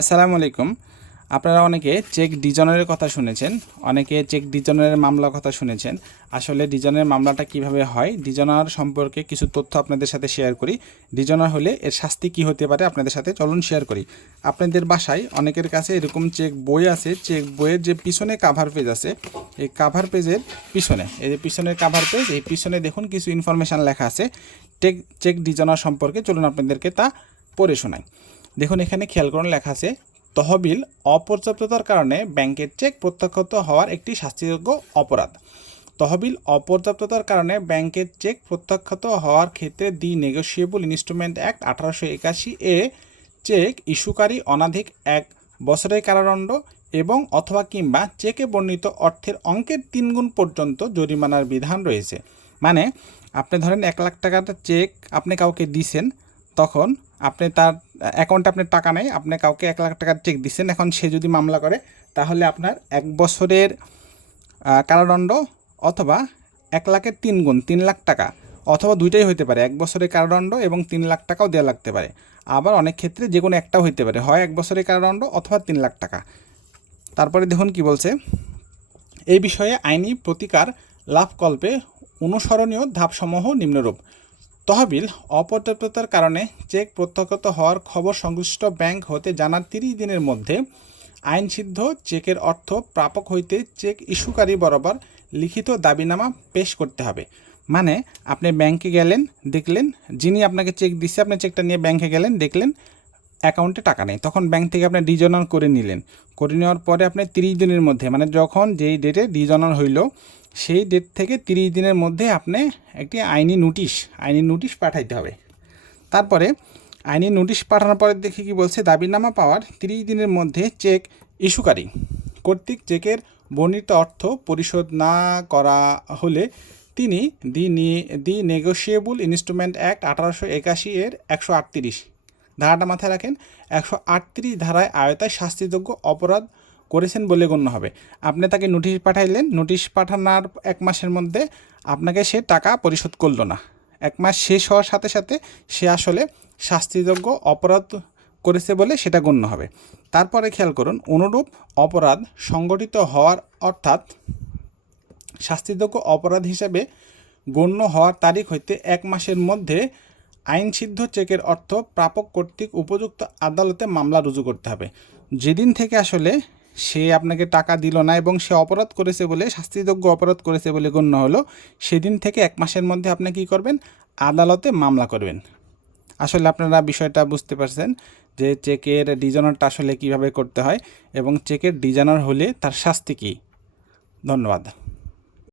আসসালামু আলাইকুম। আপনারা অনেকে চেক ডিজনারের কথা শুনেছেন, অনেকে চেক ডিজনারের মামলার কথা শুনেছেন। আসলে ডিজনারের মামলাটা কিভাবে হয়, ডিজনার সম্পর্কে কিছু তথ্য আপনাদের সাথে শেয়ার করি। ডিজনার হলে এর শাস্তি কি হতে পারে আপনাদের সাথে চলুন শেয়ার করি। আপনাদের বাসায় অনেকের কাছে এরকম চেক বই আছে, চেক বইয়ের যে পিছনে কাভার পেজ আছে, এই কাভার পেজের পিছনে, এই যে পিছনের কাভার পেজ, এই পিছনে দেখুন কিছু ইনফরমেশান লেখা আছে চেক ডিজনার সম্পর্কে। চলুন আপনাদেরকে তা পড়ে শোনাই। দেখুন এখানে খেয়াল করুন, লেখা আছে তহবিল অপর্যাপ্ততার কারণে ব্যাংকের চেক প্রত্যাখ্যাত হওয়ার একটি শাস্তিযোগ্য অপরাধ। তহবিল অপর্যাপ্ততার কারণে ব্যাংকের চেক প্রত্যাখ্যাত হওয়ার ক্ষেত্রে দি নেগোশিয়েবল ইনস্ট্রুমেন্ট অ্যাক্ট 1881 এ চেক ইস্যুকারী অনধিক 1 বছরের কারাদণ্ড এবং অথবা কিংবা চেকে বর্ণিত অর্থের অঙ্কের 3 গুণ পর্যন্ত জরিমানার বিধান রয়েছে। মানে আপনি ধরেন 1 লাখ টাকার চেক আপনি কাউকে দিছেন, তখন আপনি তার অ্যাকাউন্টে আপনার টাকা নেই, আপনি কাউকে 1 লাখ টাকার চেক দিচ্ছেন, এখন সে যদি মামলা করে তাহলে আপনার 1 বছরের কারাদণ্ড অথবা 1 লাখের 3 গুণ 3 লাখ টাকা, অথবা দুইটাই হতে পারে, 1 বছরের কারাদণ্ড এবং 3 লাখ টাকাও দেওয়া লাগতে পারে। আবার অনেক ক্ষেত্রে যে কোনো একটাও হতে পারে, হয় 1 বছরের কারাদণ্ড অথবা 3 লাখ টাকা। তারপরে দেখুন কি বলছে, এই বিষয়ে আইনি প্রতিকার লাভকল্পে অনুসরণীয় ধাপসমূহ নিম্নরূপ। তহবিল অপর্যাপ্ততার কারণে চেক প্রত্যাখ্যাত হওয়ার খবর সংশ্লিষ্ট ব্যাংক হতে জানার 30 দিনের মধ্যে আইনসিদ্ধ চেকের অর্থ প্রাপক হইতে চেক ইস্যুকারী বরাবর লিখিত দাবিনামা পেশ করতে হবে। মানে আপনি ব্যাংকে গেলেন, দেখলেন যিনি আপনাকে চেক দিচ্ছে, আপনি চেকটা নিয়ে ব্যাংকে গেলেন, দেখলেন অ্যাকাউন্টে টাকা নেই, তখন ব্যাংক থেকে আপনি ডিজনার করে নিলেন। করে নেওয়ার পরে আপনি 30 দিনের মধ্যে, মানে যখন যেই ডেটে ডিজনার হইল সেই ডেট থেকে 30 দিনের মধ্যে আপনি একটি আইনি নোটিশ পাঠাইতে হবে। তারপরে আইনি নোটিশ পাঠানোর পরে দেখি কি বলছে, দাবিনামা পাওয়ার 30 দিনের মধ্যে চেক ইস্যুকারী কর্তৃক চেকের বর্ণিত অর্থ পরিশোধ না করা হলে তিনি দি নেগোশিয়েবল ইনস্ট্রুমেন্ট অ্যাক্ট 1881 এর 138 ধারাটা মাথায় রাখেন, 138 ধারায় আয়তায় শাস্তিযোগ্য অপরাধ করেছেন বলে গণ্য হবে। আপনি তাকে নোটিশ পাঠাইলেন, নোটিশ পাঠানোর 1 মাসের মধ্যে আপনাকে সে টাকা পরিশোধ করলো না, 1 মাস শেষ হওয়ার সাথে সাথে সে আসলে শাস্তিযোগ্য অপরাধ করেছে বলে সেটা গণ্য হবে। তারপরে খেয়াল করুন, অনুরূপ অপরাধ সংগঠিত হওয়ার অর্থাৎ শাস্তিযোগ্য অপরাধ হিসেবে গণ্য হওয়ার তারিখ হইতে 1 মাসের মধ্যে আইনসিদ্ধ চেকের অর্থ প্রাপক কর্তৃক উপযুক্ত আদালতে মামলা রুজু করতে হবে। যেদিন থেকে আসলে সে আপনাকে টাকা দিল না এবং সে অপরাধ করেছে বলে, শাস্তিযোগ্য অপরাধ করেছে বলে গণ্য হলো, সেদিন থেকে 1 মাসের মধ্যে আপনি কী করবেন, আদালতে মামলা করবেন। আসলে আপনারা বিষয়টা বুঝতে পারছেন যে চেকের ডিজনারটা আসলে কিভাবে করতে হয় এবং চেকের ডিজনার হলে তার শাস্তি কী। ধন্যবাদ।